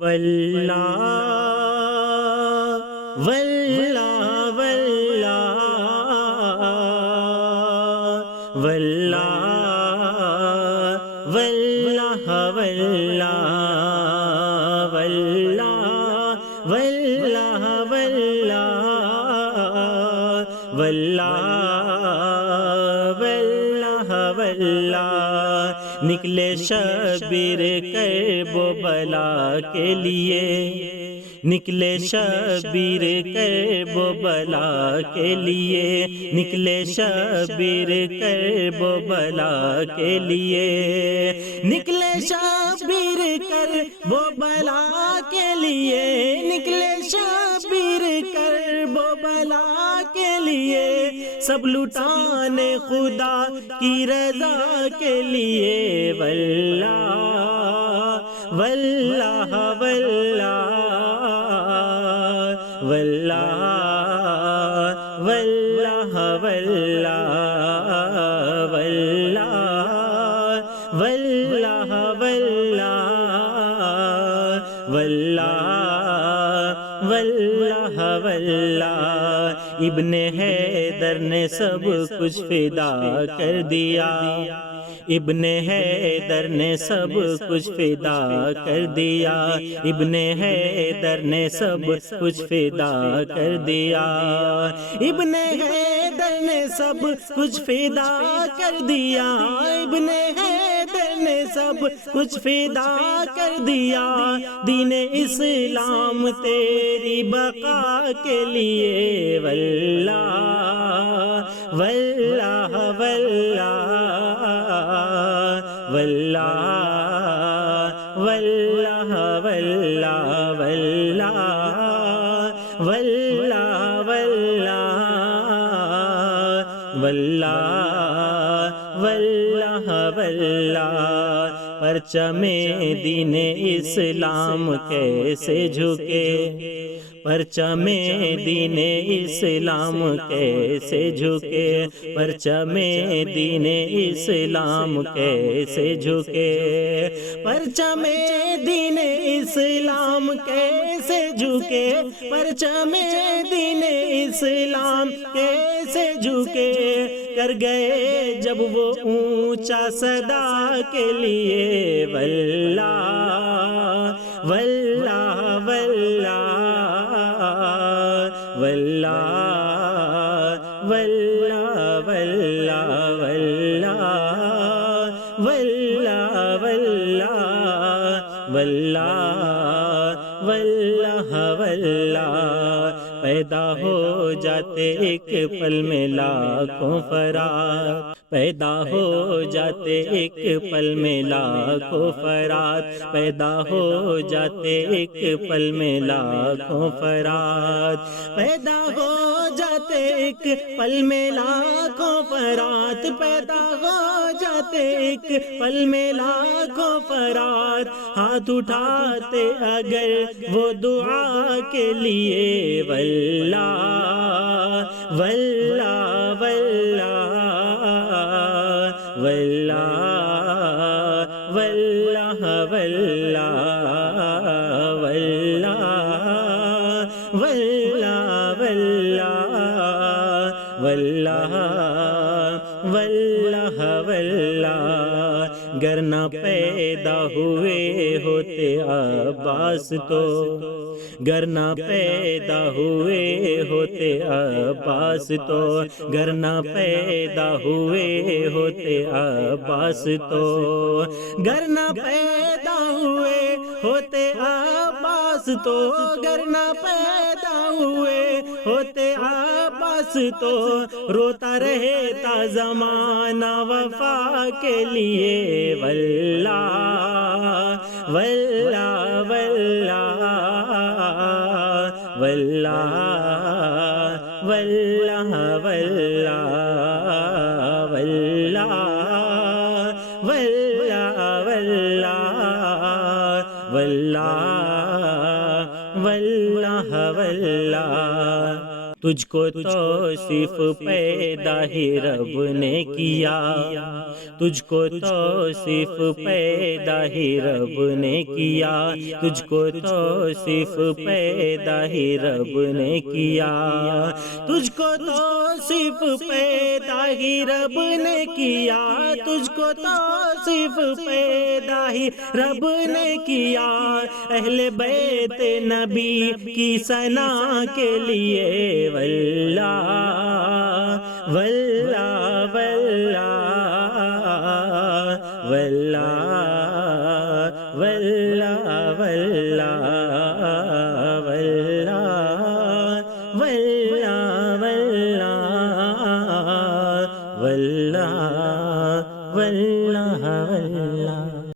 واللہ واللہ واللہ واللہ واللہ واللہ واللہ واللہ واللہ واللہ واللہ نکلے شبیر کرب و بلا کے لیے، نکلے شبیر کرب و بلا کے لیے، نکلے شبیر کرب و بلا کے لیے، نکلے شبیر کرب و بلا کے لیے، نکلے شبیر کرب و بلا کے لیے، سب لٹانے خدا کی رضا کے لیے۔ واللہ واللہ واللہ واللہ واللہ واللہ واللہ واللہ واللہ واللہ واللہ ابن حیدر نے سب کچھ فدا کر دیا، ابن حیدر نے سب کچھ فدا کر دیا، ابن حیدر نے سب کچھ فدا کر دیا، ابن حیدر نے سب کچھ فدا کر دیا، ابن حیدر نے سب کچھ فدا کر دیا، دین اسلام تیری بقا کے لیے۔ واللہ واللہ واللہ واللہ واللہ واللہ واللہ واللہ واللہ واللہ واللہ پرچم دین اسلام کیسے جھکے، پرچم دین اسلام کیسے جھکے، پرچم دین اسلام کیسے جھکے، پرچم دین اسلام کیسے جھکے، پرچم دین اسلام کیسے جھکے، کر گئے جب وہ اونچا صدا کے لیے۔ واللہ واللہ واللہ واللہ واللہ واللہ واللہ واللہ واللہ واللہ واللہ پیدا ہو جاتے ایک پل میں لاکھوں فرات، پیدا ہو جاتے ایک پل میں لاکھوں فرات، پیدا ہو جاتے ایک پل میں لاکھوں فرات، پیدا ہو جاتے ایک پل میں لاکھوں فرات، پیدا ہو جاتے ایک پل میں لاکھوں فرات، ہاتھ اٹھاتے اگر وہ دعا کے لیے۔ واللہ واللہ واللہ واللہ واللہ واللہ واللہ واللہ واللہ واللہ گر نہ پیدا ہوئے ہوتے عباس تو، گر نہ پیدا ہوئے ہوتے عباس تو، گر نہ پیدا ہوئے ہوتے عباس تو، گر نہ پیدا ہوئے ہوتے عباس تو، گر نہ پیدا ہوئے ہوتے عباس تو، روتا رہتا زمانہ وفا کے لیے۔ واللہ واللہ واللہ واللہ واللہ واللہ واللہ واللہ واللہ واللہ واللہ تجھ کو توصیف پیدا ہی رب نے کیا، تجھ کو توصیف پیدا ہی رب نے کیا، تجھ کو توصیف پیدا ہی رب نے کیا، تجھ کو توصیف پیدا ہی رب نے کیا، تجھ کو توصیف پیدا ہی رب نے کیا، اہل بیت نبی کی ثنا کے لیے واللہ واللہ